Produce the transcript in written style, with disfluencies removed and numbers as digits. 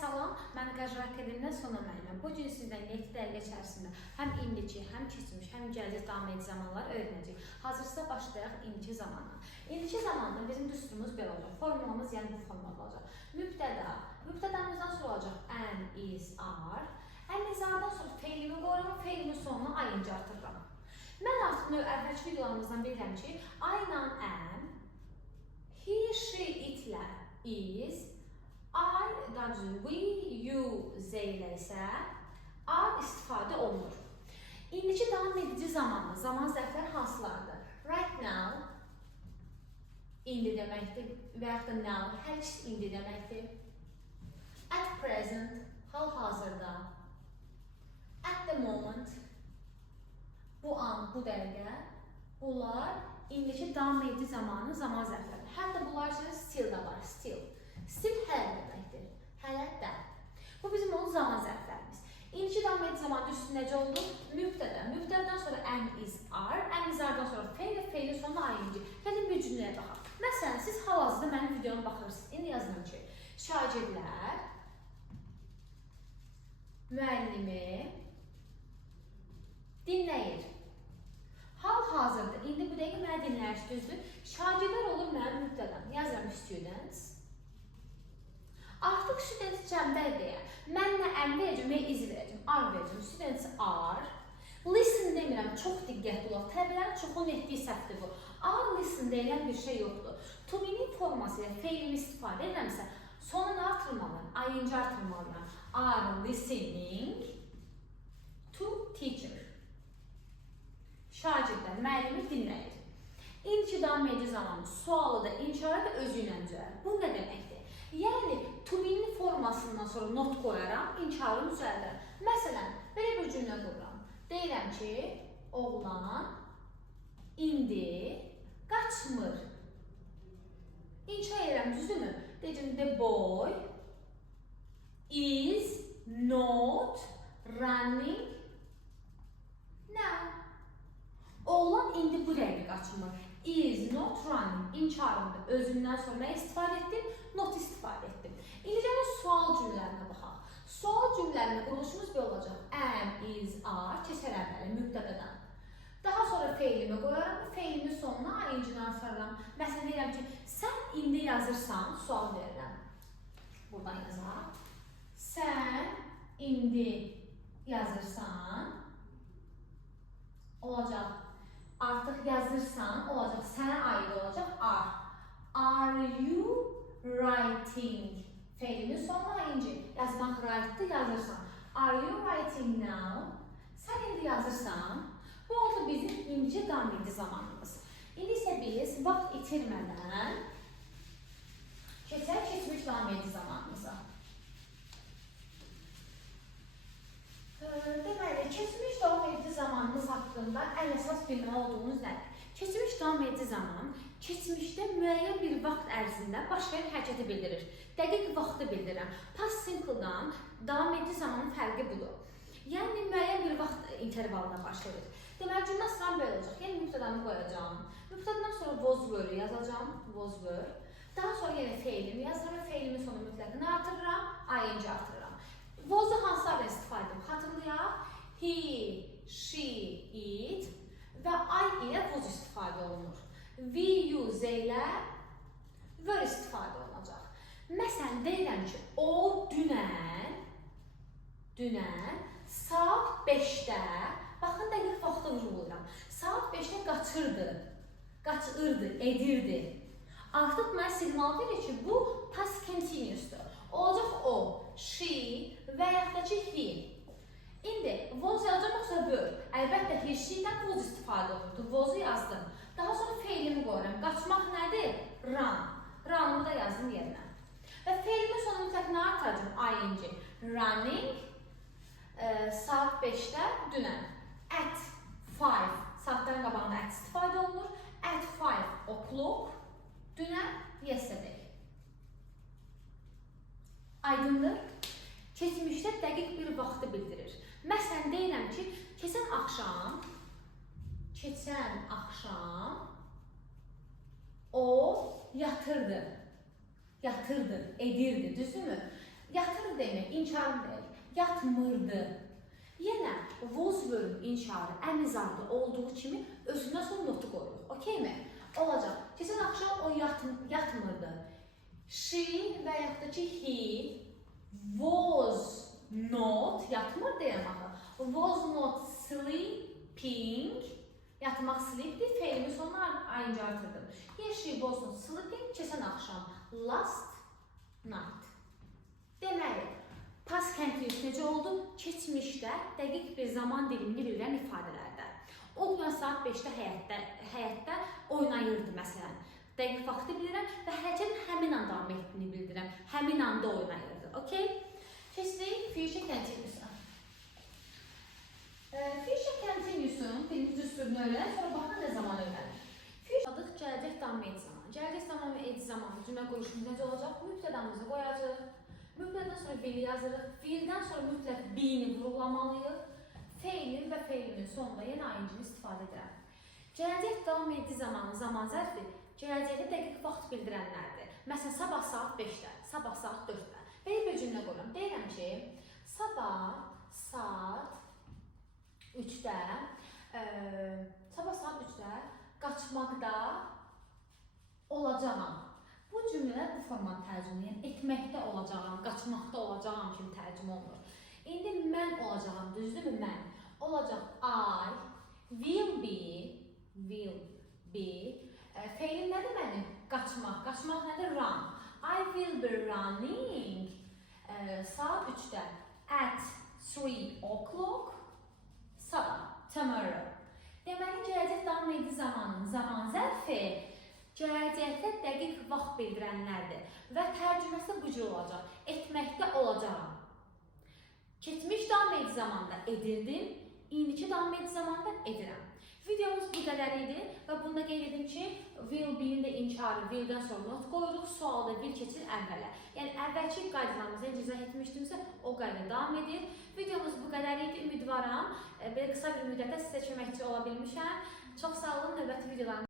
salam, mən Qəzra Akademiyasından Sona müəlliməm. Bu gün sizdən 7 dəqiqə içərisində həm indiki, həm keçmiş, həm gələcək davam edici zamanlar öyrənəcəyik. Hazırsa başlayaq indiki zamanla. İndiki zamanda bizim düsturumuz belə olacaq. Formulamız yəni bu formada olacaq. Mübtəda. Mübtədamızdan sonra olacaq am, is, are. Am, is, are-dan sonra feilimi qoyuram, feilimin sonuna ing artırıram. Mən artıq əvvəlki videolarımızdan bilirəm ki, I ilə am, he, she, itlə is, I, we, you, zeylə isə are istifadə olunur. İndiki davam edici zamanlı, zaman zərflər hansılardır? Right now, indi deməkdir və yaxud da now, hər ikisi indi deməkdir. At present, hal-hazırda. At the moment, bu an, bu dəqiqə. Bunlar indiki davam edici zamanın zaman zərfləri. Hətta bunlar üçün still da var, still. Still hələ deməkdir, hələ də. Bu bizim onun zaman zərflərimiz. İndiki davam edici zamanın üstü necə oldu? Mübtədə. Mübtədədən sonra am, is, are. Am, is, are-dan sonra feil və feilin sonuna ing. Gəlin bir cümləyə baxaq. Məsələn, siz hal-hazırda mənim videoma baxırsınız. İndi yazıram ki, şagirdlər müəllimi dinləyir. Hal-hazırda, indi bu dəqiqə mənə dinləyir, düzdür. Şagirdlər olur mənim mübtədəm. Yazıram students. Artıq students cəmbədir deyə. Mən nə am verəcəm, nə is verəcəm, are verəcəm. Students are. Listen demirəm, çox diqqətli olaq. Tələbələrin çoxunun etdiyi səhvdir bu. Are, listen deyilən bir şey yoxdur. To be-nin forması ilə feilimi istifadə edirəmsə, sonra nə artırmalıyım? ing artırmalıyım. Are listening to teacher. Şagirdlər müəllimi dinləyir. İndiki davam edici zamanı sualı da, inşarı da özü ilə düzəlir. Bu nə deməkdir? Yəni, to be-nin formasından sonra not qoyaram, inkarını düzəldirəm. Məsələn, belə bir cümlə qururam. Deyirəm ki, oğlan indi qaçmır. İnkar edirəm, düzdürmü? Deyəcəm, the boy is not running now. Oğlan indi bu dəqiqə qaçmır. Is not running. İnkarında özündən sonra nə istifadə etdim? Not istifadə etdim. İndi gəlin sual cümlələrinə baxaq. Sual cümlələrində quruluşumuz belə olacaq. Am, is, are, keçərəm belə mübtədədən. Daha sonra feilimi qoyaram, feilimin sonuna ing-ni artırıram. Məsələn, deyirəm ki, sən indi yazırsan, sual verirəm. Buradan yazaq. Sən indi yazırsan, olacaq. Artıq yazırsan, olacaq. Sənə aid olacaq, are. Are you writing? Feilimin sonuna ing. Yazmaq write-dır, yazırsan. Are you writing now? Sən indi yazırsan. Bu oldu bizim indiki davam edici zamanımız. İndi isə biz vaxt itirmədən keçək keçmiş davam edici zamanımıza. Deməli, keçmiş davam edici zamanımız haqqında ən əsas bilməli olduğumuz nədir? Keçmiş davam edici zaman keçmişdə müəyyən bir vaxt ərzində baş verən hərəkəti bildirir. Dəqiq vaxtı bildirirəm. Past simple-dan davam edici zamanın fərqi budur. Yəni, müəyyən bir vaxt intervalında baş verir. Deməli, cümlə sıram belə olacaq. Yəni, mübtədamı qoyacağım. Mübtədən sonra was were yazacağım. Was were. Daha sonra yenə feilimi yazıram və feilimin sonu mütləqini artırıram, ing artırıram. Was-u hansılarla istifadə edim? Xatırlayaq. He, she, it və I ilə was istifadə olunur. We, you, zeylə were istifadə olunacaq. Məsələn, deyirəm ki, o dünən saat 5-də, baxın, dəqiq vaxtı vurgulayıram. Saat 5-də qaçırdı, edirdi. Artıq mənə siqnal verir ki, bu past continuous'dur. Olacaq o, she və yaxud da ki, he. İndi, was yazacaq yoxsa were? Əlbəttə, he, she-dən was istifadə olundu. Was-u yazdım. Daha sonra feilimi qoyuram. Qaçmaq nədir? Run. Run-ımı da yazdım yerinə. Və feilimin sonu mütləqini artıracam, ing. Running, saat 5-də dünən. At 5, saatların qabağında at istifadə olunur. At 5 o'clock, dünən, yesterday. Aydındır. Keçmişdə dəqiq bir vaxtı bildirir. Məsələn, deyirəm ki, keçən axşam o yatırdı, edirdi, düzdürmü? Yatırdı demək, inşarı demək. Yatmırdı. Yenə was verb inşarı əmizarda olduğu kimi özündən sonra notu qoyuruq. Okeymi? Olacaq. Keçən axşam o yatmırdı. She və yaxud da ki he was not yatmır deyirəm axı. Was not sleeping. Yatmaq sleepdir. Feilimi sonuna ayıncı artırdım. Here she was not sleeping. Keçən axşam. Last night. Deməli, past continuous necə oldu? Keçmişdə dəqiq bir zaman dilimini bildirən ifadələrdə. O gün saat 5-də həyətdə oynayırdı məsələn. Dəqiq vaxtı bildirəm və hərəkətin həmin an davam etdiyini bildirəm. Həmin anda oynayırdı. Okay? Keçdik future continuous-a. Future continuous-un birinci düsturunu öyrənək, sonra baxın nə zaman öyrənək. Future gələcək davam edici zaman. Gələcək davam edici zaman cümlə quruluşumuz necə olacaq? Mübtədamızı qoyacağıq. Mübtədən sonra fiili yazırıq. Fiildən sonra mütləq be-ni vurğulamalıyıq. Feilin və feilimin sonunda yenə ayıncını istifadə edirəm. Gələcək davam edici zamanın zaman zərfi gələcəkdə dəqiq vaxt bildirənlərdir. Məsələn, sabah saat 5-də, sabah saat 4-də. Belə bir cümlə qoyuram. Deyirəm ki, sabah saat 3-də, qaçmaqda olacağam. Bu cümlələr bu format tərcümə, yəni etməkdə olacağam, qaçmaqda olacağam kimi tərcümə olunur. İndi mən olacağam, düzdürmü? Mən. Olacaq I will be. Feilim nədir mənim? Qaçmaq. Qaçmaq nədir? Run. I will be running saat 3-də at 3 o'clock sabah, tomorrow. Deməli, gələcək davam edici zamanın zaman zərfi gələcəkdə dəqiq vaxt bildirənlərdir və tərcüməsi bu cür olacaq. Etməkdə olacağam. Keçmiş davam edici zamanda edirdim, indiki davam edici zamanda edirəm. Videomuz bu qədər idi və bunda qeyd edim ki, will be-nin də inkarı will-dən sonra not qoyuruq, sualda will keçir əvvələ. Yəni, əvvəlki qaydalarımızı izah etmişdimsə, o qayda davam edir. Videomuz bu qədər idi, ümidvaram. Belə qısa bir müddətdə sizə köməkçi ola bilmişəm. Çox sağ olun, növbəti videolarımızda.